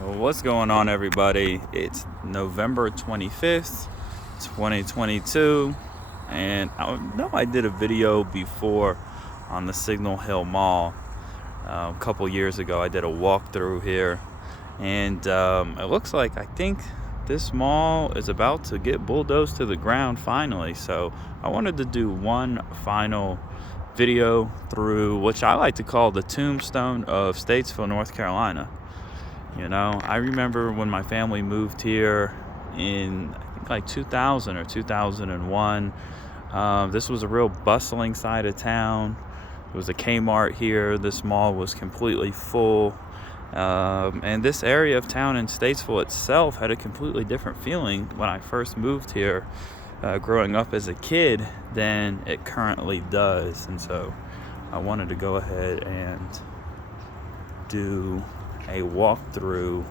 Well, what's going on, everybody? It's November 25th, 2022, and I know I did a video before on the Signal Hill Mall a couple years ago. I did a walkthrough here, and it looks like I think this mall is about to get bulldozed to the ground finally. So I wanted to do one final video through, which I like to call the tombstone of Statesville, North Carolina. You know, I remember when my family moved here in, I think, like 2000 or 2001. This was a real bustling side of town. There was a Kmart here. This mall was completely full. And this area of town in Statesville itself had a completely different feeling when I first moved here, growing up as a kid, than it currently does. And so I wanted to go ahead and do a walkthrough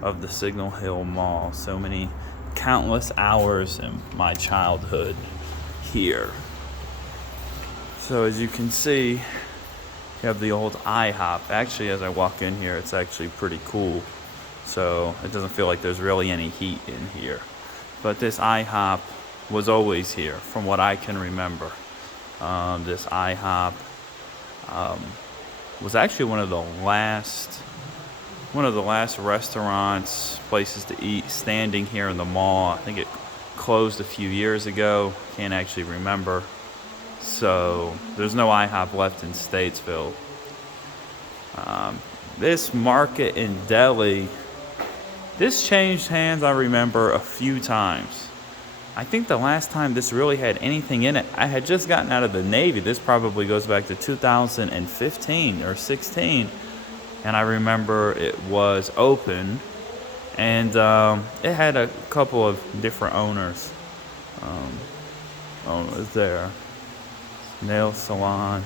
of the Signal Hill Mall. So many countless hours in my childhood here. So as you can see, you have the old IHOP. Actually, as I walk in here, it's actually pretty cool. So it doesn't feel like there's really any heat in here. But this IHOP was always here from what I can remember. This IHOP was actually one of the last restaurants, places to eat, standing here in the mall. I think it closed a few years ago. Can't actually remember. So there's no IHOP left in Statesville. This market in Delhi, this changed hands, I remember, a few times. I think the last time this really had anything in it, I had just gotten out of the Navy. This probably goes back to 2015 or 16. And I remember it was open, and it had a couple of different owners. Owners there. Nail salon.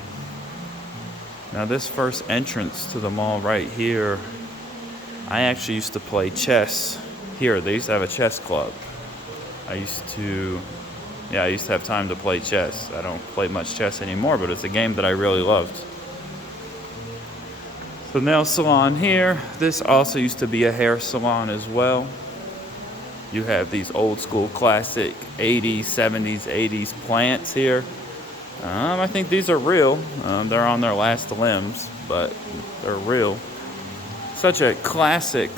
Now this first entrance to the mall right here, I actually used to play chess here. They used to have a chess club. I used to have time to play chess. I don't play much chess anymore, but it's a game that I really loved. The nail salon here. This also used to be a hair salon as well. You have these old school classic 80s, 70s, 80s plants here. I think these are real. They're on their last limbs, but they're real. Such a classic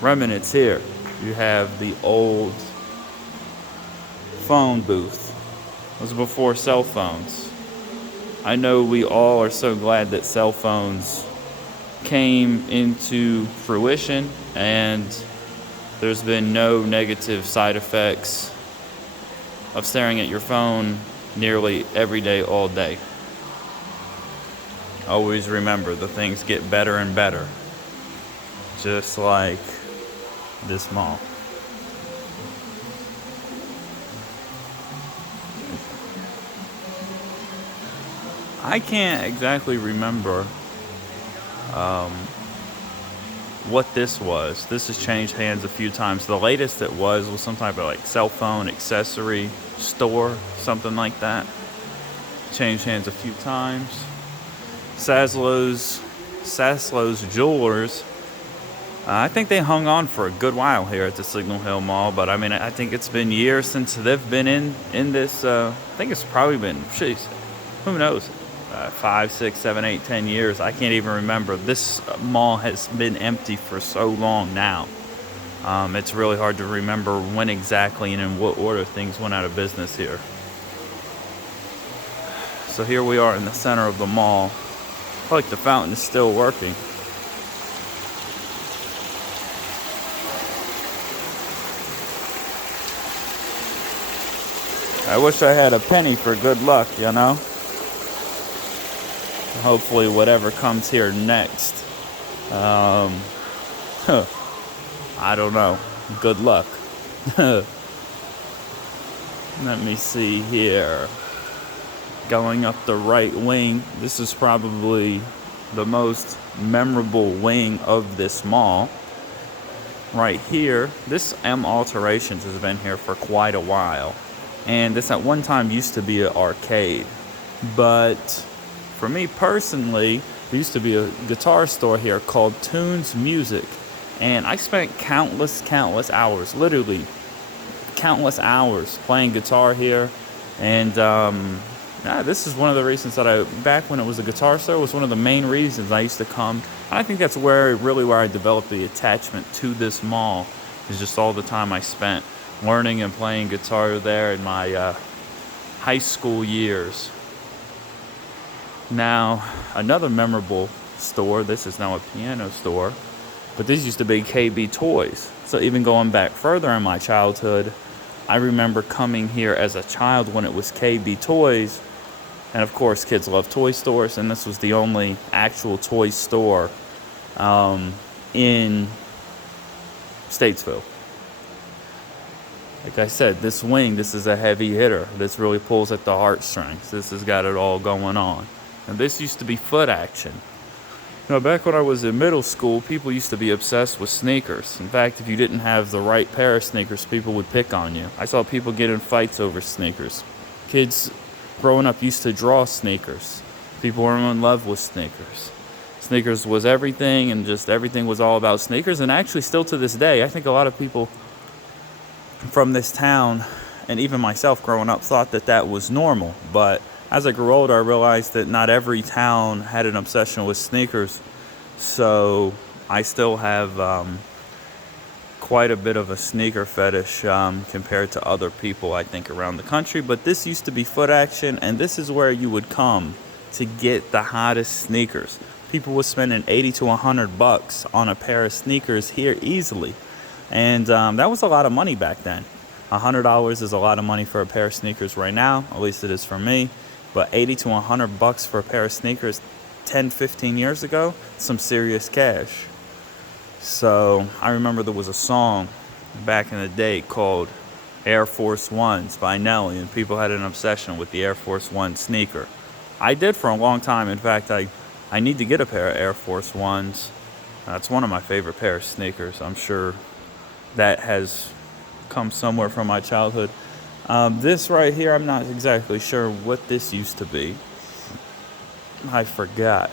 remnants here. You have the old phone booth. It was before cell phones. I know we all are so glad that cell phones came into fruition, and there's been no negative side effects of staring at your phone nearly every day, all day. Always remember, the things get better and better, just like this mall. I can't exactly remember what this was. This has changed hands a few times. The latest it was some type of like cell phone accessory store, something like that. Changed hands a few times. Saslow's Jewelers. I think they hung on for a good while here at the Signal Hill Mall, but I mean, I think it's been years since they've been in this. I think it's probably been, who knows? 5, 6, 7, 8, 10 years. I can't even remember. This mall has been empty for so long now. It's really hard to remember when exactly and in what order things went out of business here. So here we are in the center of the mall. I feel like the fountain is still working. I wish I had a penny for good luck, you know? Hopefully whatever comes here next, I don't know. Good luck. Let me see here. Going up the right wing. This is probably the most memorable wing of this mall. Right here. This M Alterations has been here for quite a while. And this at one time used to be an arcade. But for me personally, There used to be a guitar store here called Tunes Music, and I spent countless hours, literally countless hours playing guitar here. And this is one of the reasons that back when it was a guitar store, was one of the main reasons I used to come. And I think that's where I developed the attachment to this mall, is just all the time I spent learning and playing guitar there in my high school years. Now, another memorable store, this is now a piano store, but this used to be KB Toys. So even going back further in my childhood, I remember coming here as a child when it was KB Toys. And of course, kids love toy stores, and this was the only actual toy store in Statesville. Like I said, this is a heavy hitter. This really pulls at the heartstrings. This has got it all going on. And this used to be foot action. Back when I was in middle school, people used to be obsessed with sneakers. In fact, if you didn't have the right pair of sneakers, people would pick on you. I saw people get in fights over sneakers. Kids growing up used to draw sneakers. People were in love with sneakers. Sneakers was everything, and just everything was all about sneakers. And actually, still to this day, I think a lot of people from this town, and even myself growing up, thought that was normal. But as I grew older, I realized that not every town had an obsession with sneakers. So I still have quite a bit of a sneaker fetish compared to other people, I think, around the country. But this used to be foot action, and this is where you would come to get the hottest sneakers. People were spending $80 to $100 on a pair of sneakers here easily. And that was a lot of money back then. $100 is a lot of money for a pair of sneakers right now, at least it is for me. But $80 to $100 for a pair of sneakers 10, 15 years ago, some serious cash. So I remember there was a song back in the day called Air Force Ones by Nelly, and people had an obsession with the Air Force One sneaker. I did for a long time. In fact, I need to get a pair of Air Force Ones. It's one of my favorite pair of sneakers. I'm sure that has come somewhere from my childhood. This right here, I'm not exactly sure what this used to be. I forgot.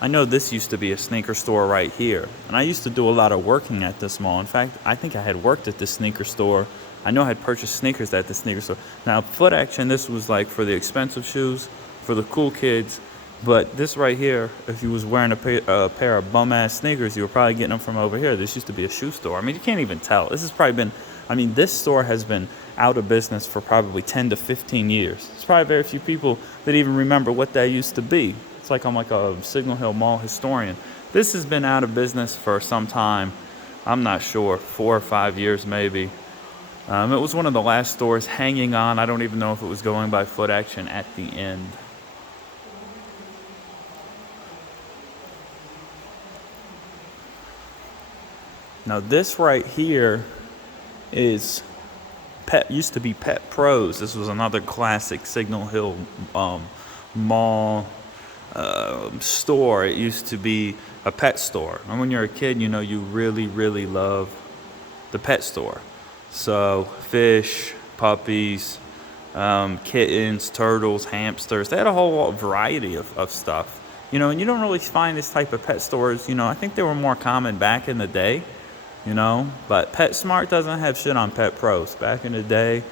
I know this used to be a sneaker store right here. And I used to do a lot of working at this mall. In fact, I think I had worked at this sneaker store. I know I had purchased sneakers at the sneaker store. Now, foot action, this was like for the expensive shoes, for the cool kids. But this right here, if you was wearing a pair of bum-ass sneakers, you were probably getting them from over here. This used to be a shoe store. I mean, you can't even tell. This has probably been, this store has been out of business for probably 10 to 15 years. There's probably very few people that even remember what that used to be. It's like I'm like a Signal Hill Mall historian. This has been out of business for some time. I'm not sure, 4 or 5 years maybe. It was one of the last stores hanging on. I don't even know if it was going by foot action at the end. Now this right here used to be Pet Pros. This was another classic Signal Hill mall store. It used to be a pet store. And when you're a kid, you really, really love the pet store. So fish, puppies, kittens, turtles, hamsters. They had a whole variety of stuff. And you don't really find this type of pet stores. I think they were more common back in the day. But PetSmart doesn't have shit on Pet Pros. Back in the day,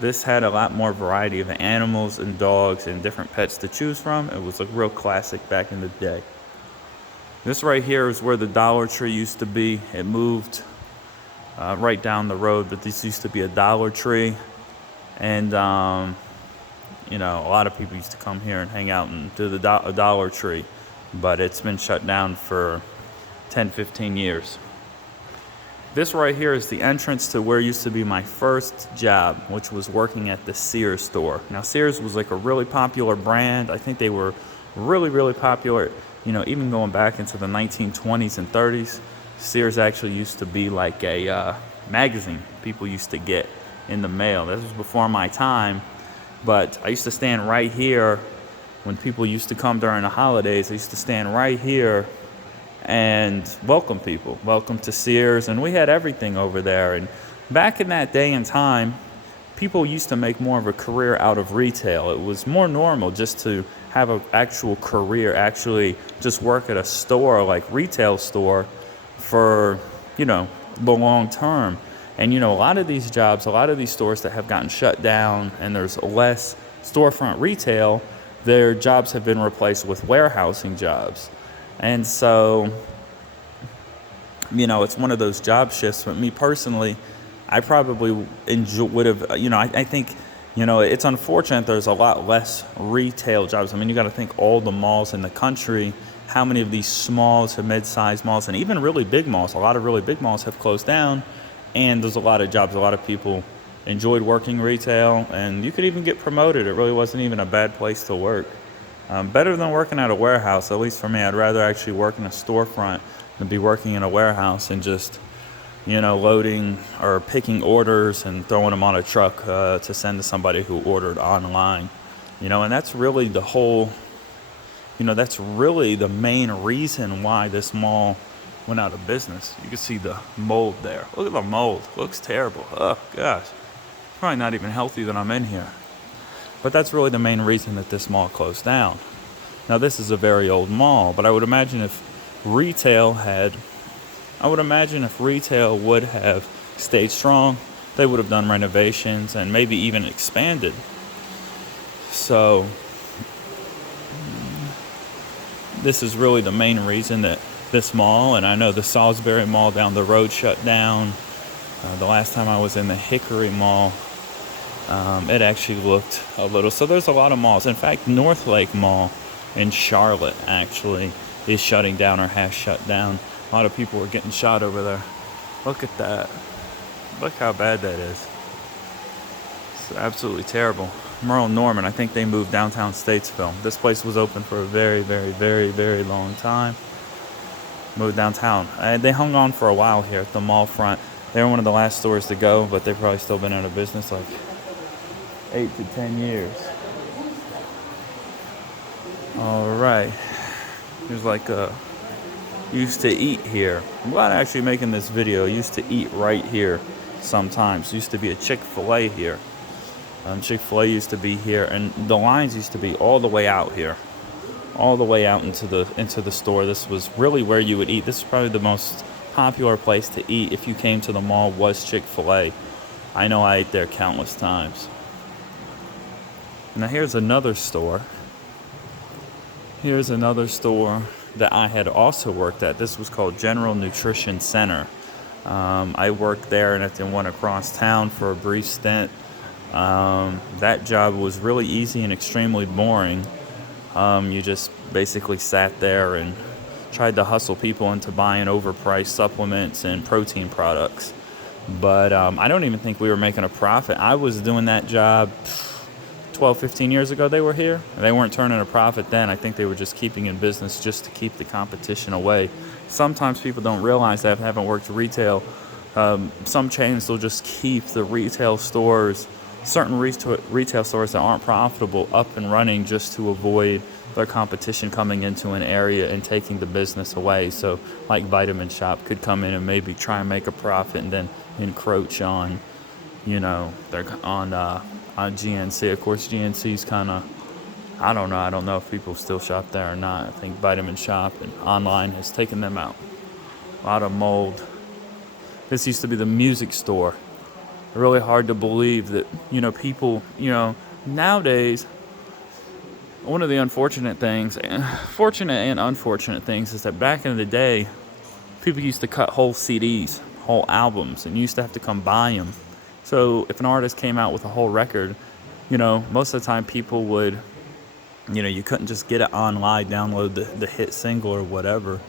this had a lot more variety of animals and dogs and different pets to choose from. It was a real classic back in the day. This right here is where the Dollar Tree used to be. It moved right down the road, but this used to be a Dollar Tree. And, a lot of people used to come here and hang out and do the Dollar Tree. But it's been shut down for 10, 15 years. This right here is the entrance to where used to be my first job, which was working at the Sears store. Now, Sears was like a really popular brand. I think they were really, really popular, even going back into the 1920s and 30s. Sears actually used to be like a magazine people used to get in the mail. This was before my time, but I used to stand right here when people used to come during the holidays. I used to stand right here and welcome people. Welcome to Sears. And we had everything over there. And back in that day and time, people used to make more of a career out of retail. It was more normal just to have an actual career, actually just work at a store, like retail store, for, the long term. And, a lot of these jobs, a lot of these stores that have gotten shut down and there's less storefront retail, their jobs have been replaced with warehousing jobs. And so, it's one of those job shifts. But me personally, I probably would have, I think, it's unfortunate there's a lot less retail jobs. I mean, you got to think all the malls in the country, how many of these small to mid-sized malls and even really big malls, a lot of really big malls have closed down, and there's a lot of jobs. A lot of people enjoyed working retail, and you could even get promoted. It really wasn't even a bad place to work. Better than working at a warehouse, at least for me. I'd rather actually work in a storefront than be working in a warehouse and just, loading or picking orders and throwing them on a truck to send to somebody who ordered online. And that's really the whole, that's really the main reason why this mall went out of business. You can see the mold there. Look at the mold. It looks terrible. Oh, gosh. Probably not even healthy that I'm in here. But that's really the main reason that this mall closed down. Now, this is a very old mall, but I would imagine if retail would have stayed strong, they would have done renovations and maybe even expanded. So this is really the main reason that this mall, and I know the Salisbury Mall down the road shut down. The last time I was in the Hickory Mall, it actually looked a little. So there's a lot of malls. In fact, North Lake Mall in Charlotte actually is shutting down or has shut down. A lot of people were getting shot over there. Look at that. Look how bad that is. It's absolutely terrible. Merle Norman, I think they moved downtown Statesville. This place was open for a very, very, very, very long time. Moved downtown. They hung on for a while here at the mall front. They were one of the last stores to go, but they've probably still been out of business like 8 to 10 years. All right. There's like used to eat here. I'm glad I'm actually making this video. Used to eat right here sometimes. Used to be a Chick-fil-A here. Chick-fil-A used to be here, and the lines used to be all the way out here. All the way out into the store. This was really where you would eat. This is probably the most popular place to eat if you came to the mall, was Chick-fil-A. I know I ate there countless times. Now here's another store. Here's another store that I had also worked at. This was called General Nutrition Center. I worked there and at the one across town for a brief stint. That job was really easy and extremely boring. You just basically sat there and tried to hustle people into buying overpriced supplements and protein products. But I don't even think we were making a profit. I was doing that job 12, 15 years ago. They were here. They weren't turning a profit then. I think they were just keeping in business just to keep the competition away. Sometimes people don't realize that, haven't worked retail. Some chains will just keep the retail stores, certain retail stores that aren't profitable, up and running just to avoid their competition coming into an area and taking the business away. So like Vitamin Shop could come in and maybe try and make a profit and then encroach on, they're on GNC. Of course, GNC's kind of, I don't know if people still shop there or not. I think Vitamin Shop and online has taken them out. A lot of mold. This used to be the music store. Really hard to believe that, people, nowadays, one of the fortunate and unfortunate things is that back in the day, people used to cut whole CDs, whole albums, and you used to have to come buy them. So if an artist came out with a whole record, most of the time people would, you couldn't just get it online, download the hit single or whatever.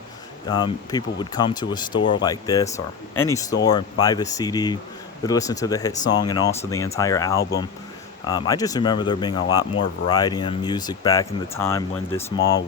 People would come to a store like this or any store, buy the CD, would listen to the hit song and also the entire album. I just remember there being a lot more variety in music back in the time when this mall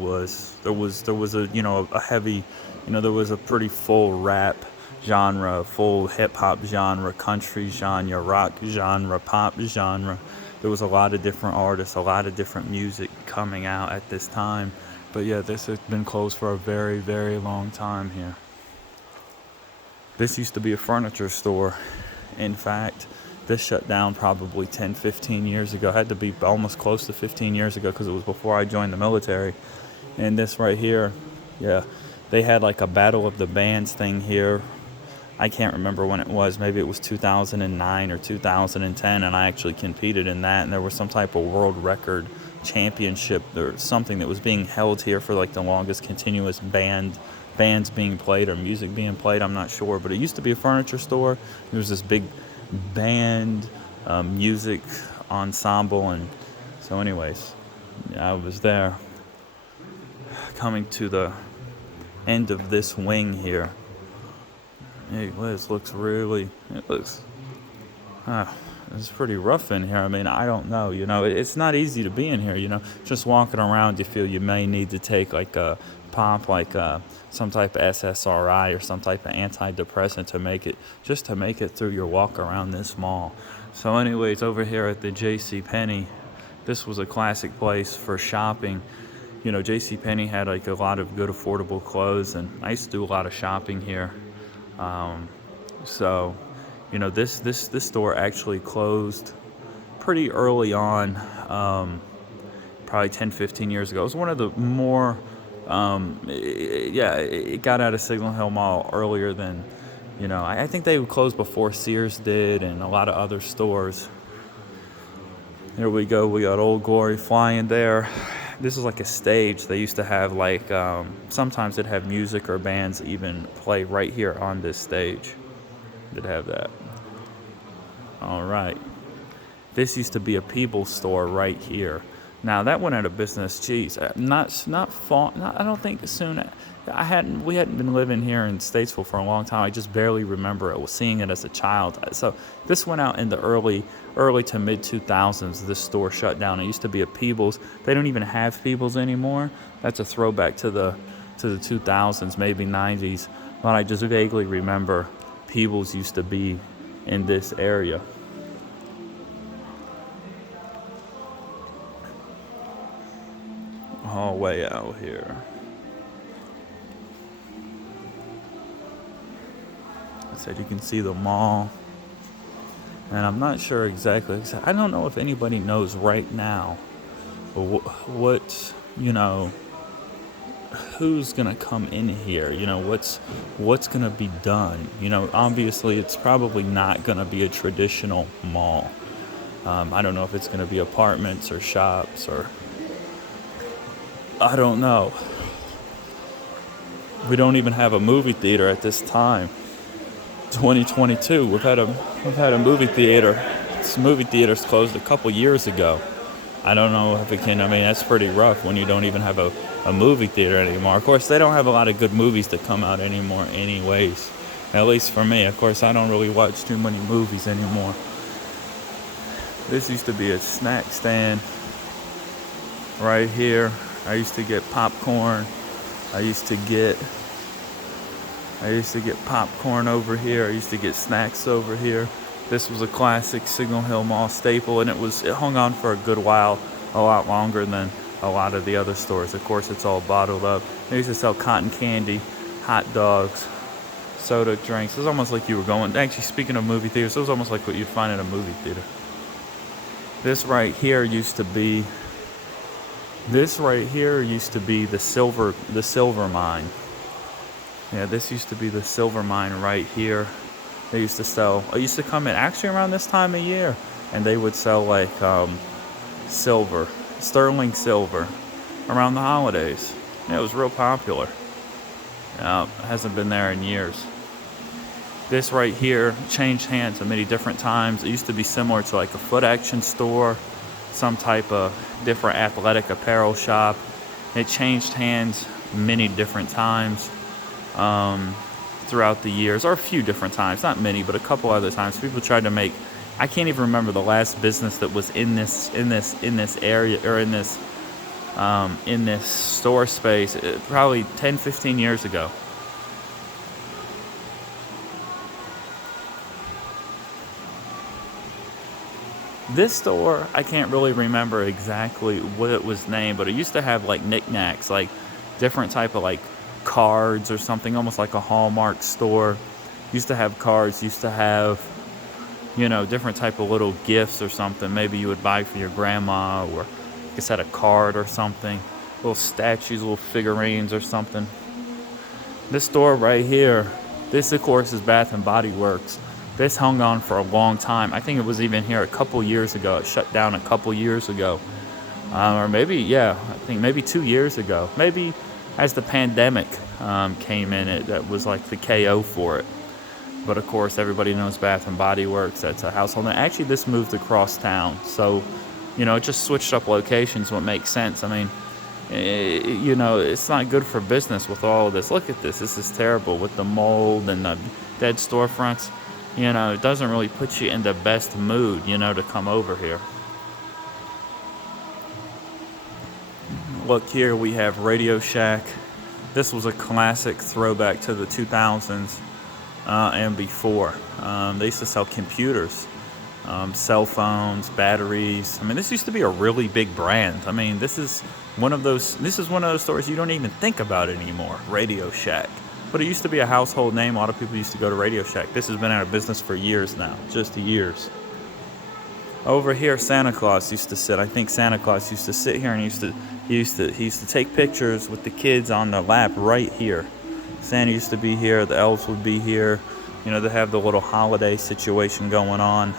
there was a a heavy, there was a pretty full rap genre, full hip hop genre, country genre, rock genre, pop genre. There was a lot of different artists, a lot of different music coming out at this time. But yeah, this has been closed for a very, very long time here. This used to be a furniture store. In fact, This shut down probably 10, 15 years ago. It had to be almost close to 15 years ago because it was before I joined the military. And this right here, yeah, they had like a Battle of the Bands thing here. I can't remember when it was. Maybe it was 2009 or 2010, and I actually competed in that. And there was some type of world record championship or something that was being held here for like the longest continuous bands being played or music being played. I'm not sure, but it used to be a furniture store. There was this big band music ensemble, and so anyways, I was there. Coming to the end of this wing here. Hey, this looks it's pretty rough in here. I mean, I don't know, it's not easy to be in here, just walking around, you feel you may need to take like a pop, like some type of SSRI or some type of antidepressant to make it through your walk around this mall. So anyways, over here at the JCPenney, this was a classic place for shopping. JCPenney had like a lot of good affordable clothes, and I used to do a lot of shopping here. So, this store actually closed pretty early on, probably 10, 15 years ago. It was one of the more, it got out of Signal Hill Mall earlier than, I think they would close before Sears did and a lot of other stores. Here we go. We got Old Glory flying there. This is like a stage. They used to have like, sometimes they'd have music or bands even play right here on this stage. They'd have that. All right. This used to be a Peebles store right here. Now that went out of business. Geez, I don't think soon. We hadn't been living here in Statesville for a long time. I just barely remember it. Was seeing it as a child. So this went out in the early to mid 2000s. This store shut down. It used to be a Peebles. They don't even have Peebles anymore. That's a throwback to the 2000s, maybe 90s. But I just vaguely remember Peebles used to be in this area. All way out here. I said you can see the mall. And I'm not sure exactly. I don't know if anybody knows right now what who's going to come in here. What's going to be done. Obviously it's probably not going to be a traditional mall. I don't know if it's going to be apartments or shops or I don't know. We don't even have a movie theater at this time. 2022. We've had a movie theater. This movie theater's closed a couple years ago. I don't know if it can. I mean, that's pretty rough when you don't even have a movie theater anymore. Of course, they don't have a lot of good movies that come out anymore anyways. At least for me. Of course, I don't really watch too many movies anymore. This used to be a snack stand right here. I used to get popcorn. I used to get popcorn over here. I used to get snacks over here. This was a classic Signal Hill Mall staple, and it hung on for a good while, a lot longer than a lot of the other stores. Of course, it's all bottled up. They used to sell cotton candy, hot dogs, soda drinks. It was almost like you were going. Actually, speaking of movie theaters, it was almost like what you'd find in a movie theater. This right here used to be the silver mine. Yeah, this used to be the silver mine right here. I used to come in actually around this time of year, and they would sell like silver, sterling silver, around the holidays. Yeah, it was real popular. It hasn't been there in years. This right here changed hands many different times. It used to be similar to like a foot action store, some type of different athletic apparel shop. It changed hands many different times throughout the years, or a few different times, not many, but a couple other times. People tried to make. I can't even remember the last business that was in this area or in this store space. Probably 10, 15 years ago. This store, I can't really remember exactly what it was named, but it used to have like knickknacks, like different type of like cards or something, almost like a Hallmark store. Used to have cards, used to have different type of little gifts or something. Maybe you would buy for your grandma, or like I said, a card or something. Little statues, little figurines or something. This store right here, this of course is Bath and Body Works. This hung on for a long time. I think it was even here a couple years ago. It shut down a couple years ago. Or maybe, I think maybe 2 years ago. Maybe as the pandemic came in, that was like the KO for it. But of course, everybody knows Bath and Body Works. That's a household name. Actually, this moved across town. So, it just switched up locations, what makes sense. I mean, it's not good for business with all of this. Look at this. This is terrible with the mold and the dead storefronts. It doesn't really put you in the best mood, to come over here. Look here, we have Radio Shack. This was a classic throwback to the 2000s and before. They used to sell computers, cell phones, batteries. I mean, this used to be a really big brand. I mean, this is one of those stores you don't even think about anymore, Radio Shack. But it used to be a household name. A lot of people used to go to Radio Shack. This has been out of business for years now, just years. Over here, Santa Claus used to sit. I think Santa Claus used to sit here and he used to take pictures with the kids on the lap right here. Santa used to be here. The elves would be here. They have the little holiday situation going on.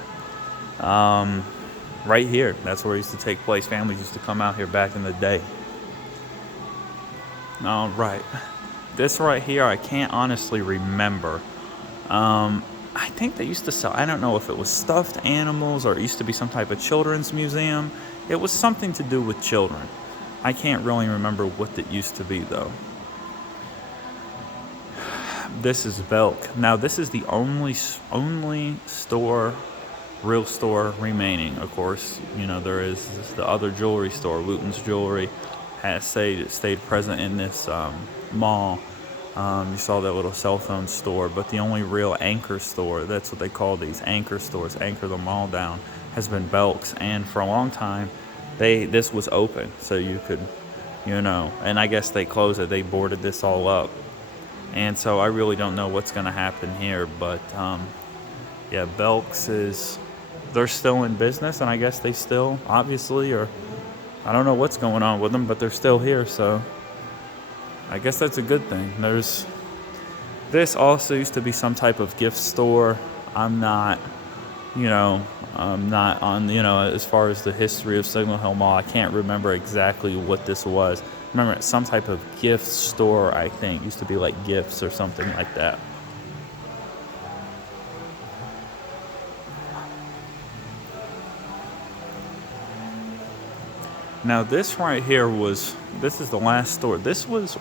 Right here. That's where it used to take place. Families used to come out here back in the day. All right. This right here, I can't honestly remember. I think they used to sell, I don't know if it was stuffed animals or it used to be some type of children's museum. It was something to do with children. I can't really remember what it used to be, though. This is Blk. Now, this is the only store, real store remaining. Of course, there is the other jewelry store, Luton's Jewelry, has stayed present in this mall. You saw that little cell phone store, but the only real anchor store, that's what they call these anchor stores, anchor the mall down, has been Blk's. And for a long time, this was open, so you could, and I guess they closed it. They boarded this all up. And so I really don't know what's going to happen here, but Blk's they're still in business, and I guess they still, obviously, or I don't know what's going on with them, but they're still here, so I guess that's a good thing. This also used to be some type of gift store. I'm not on, as far as the history of Signal Hill Mall, I can't remember exactly what this was. Remember, it's some type of gift store, I think. It used to be like gifts or something like that. Now, this right here this is the last store. This was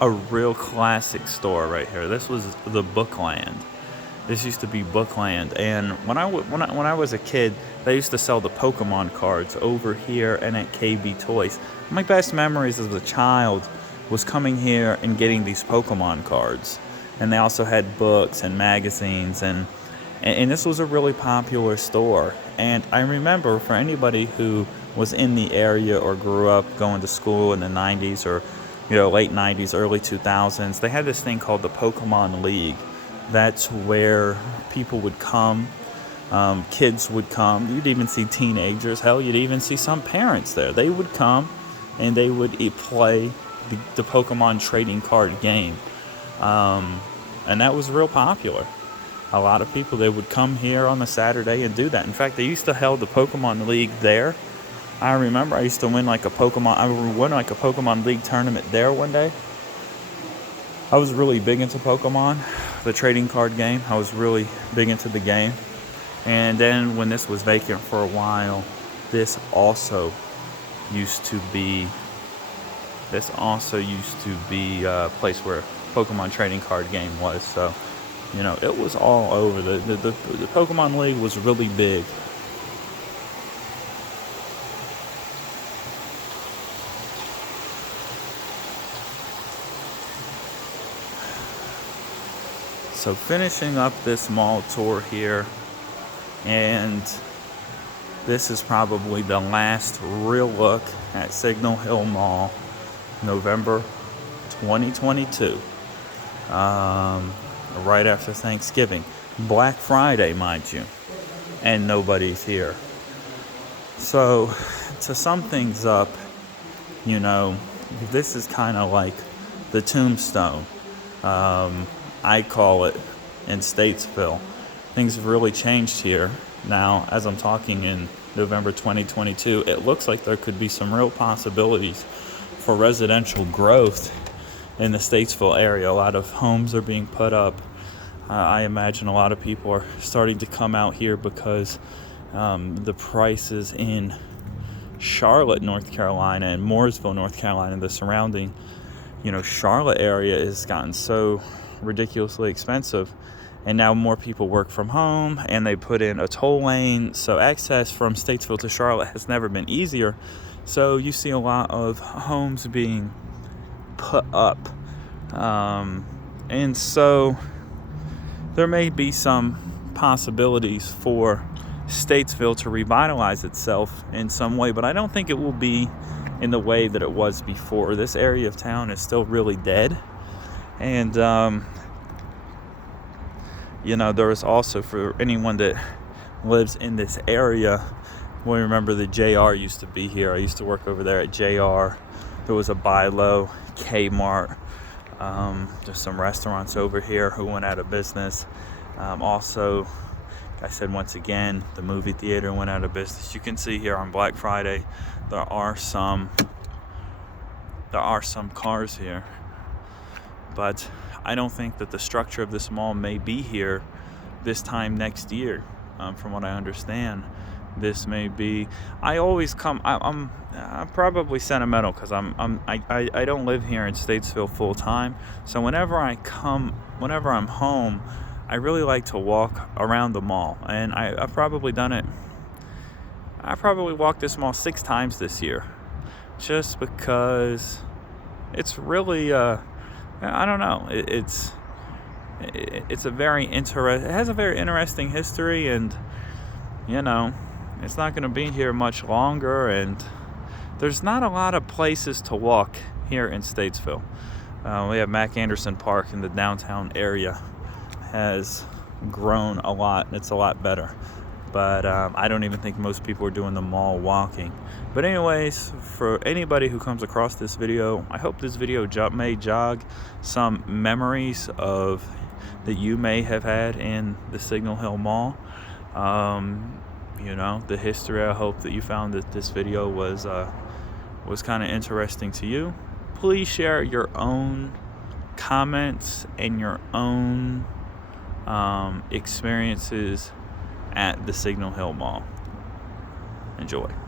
a real classic store right here. This was the Bookland. This used to be Bookland, and when I was a kid, they used to sell the Pokemon cards over here and at KB Toys. My best memories as a child was coming here and getting these Pokemon cards, and they also had books and magazines, and this was a really popular store. And I remember, for anybody who was in the area or grew up going to school in the 90s or late 90s, early 2000s, they had this thing called the Pokemon League. That's where people would come, kids would come. You'd even see teenagers. Hell, you'd even see some parents there. They would come and they would play the Pokemon trading card game. And that was real popular. A lot of people, they would come here on a Saturday and do that. In fact, they used to hold the Pokemon League there. I remember I used to win like a Pokemon League tournament there one day. I was really big into Pokemon, the trading card game. I was really big into the game. And then when this was vacant for a while, this also used to be a place where Pokemon trading card game was. So, it was all over. The Pokemon League was really big. So finishing up this mall tour here, and this is probably the last real look at Signal Hill Mall, November 2022, right after Thanksgiving. Black Friday, mind you. and nobody's here. So to sum things up, this is kind of like the tombstone, I call it, in Statesville. Things have really changed here. Now, as I'm talking in November 2022, it looks like there could be some real possibilities for residential growth in the Statesville area. A lot of homes are being put up. I imagine a lot of people are starting to come out here because the prices in Charlotte, North Carolina, and Mooresville, North Carolina, the surrounding, Charlotte area has gotten so ridiculously expensive. And now more people work from home, and they put in a toll lane. So access from Statesville to Charlotte has never been easier. So you see a lot of homes being put up. And so there may be some possibilities for Statesville to revitalize itself in some way, but I don't think it will be in the way that it was before. This area of town is still really dead. And there is also, for anyone that lives in this area, we remember the JR used to be here. I used to work over there at JR. There was a Buy Low, Kmart. There's some restaurants over here who went out of business. Also, I said once again, the movie theater went out of business. You can see here on Black Friday, there are some cars here, but I don't think that the structure of this mall may be here this time next year. From what I understand, this may be. I always come. I'm probably sentimental because I don't live here in Statesville full time. So whenever I'm home, I really like to walk around the mall, and I've probably done it. I probably walked this mall 6 times this year, just because it's really. I don't know. It's a very it has a very interesting history, and it's not going to be here much longer. And there's not a lot of places to walk here in Statesville. We have Mac Anderson Park in the downtown area has grown a lot. It's a lot better, but I don't even think most people are doing the mall walking. But anyways, for anybody who comes across this video, I hope this video may jog some memories that you may have had in the Signal Hill Mall. The history. I hope that you found that this video was kind of interesting to you. Please share your own comments and your own experiences at the Signal Hill Mall. Enjoy.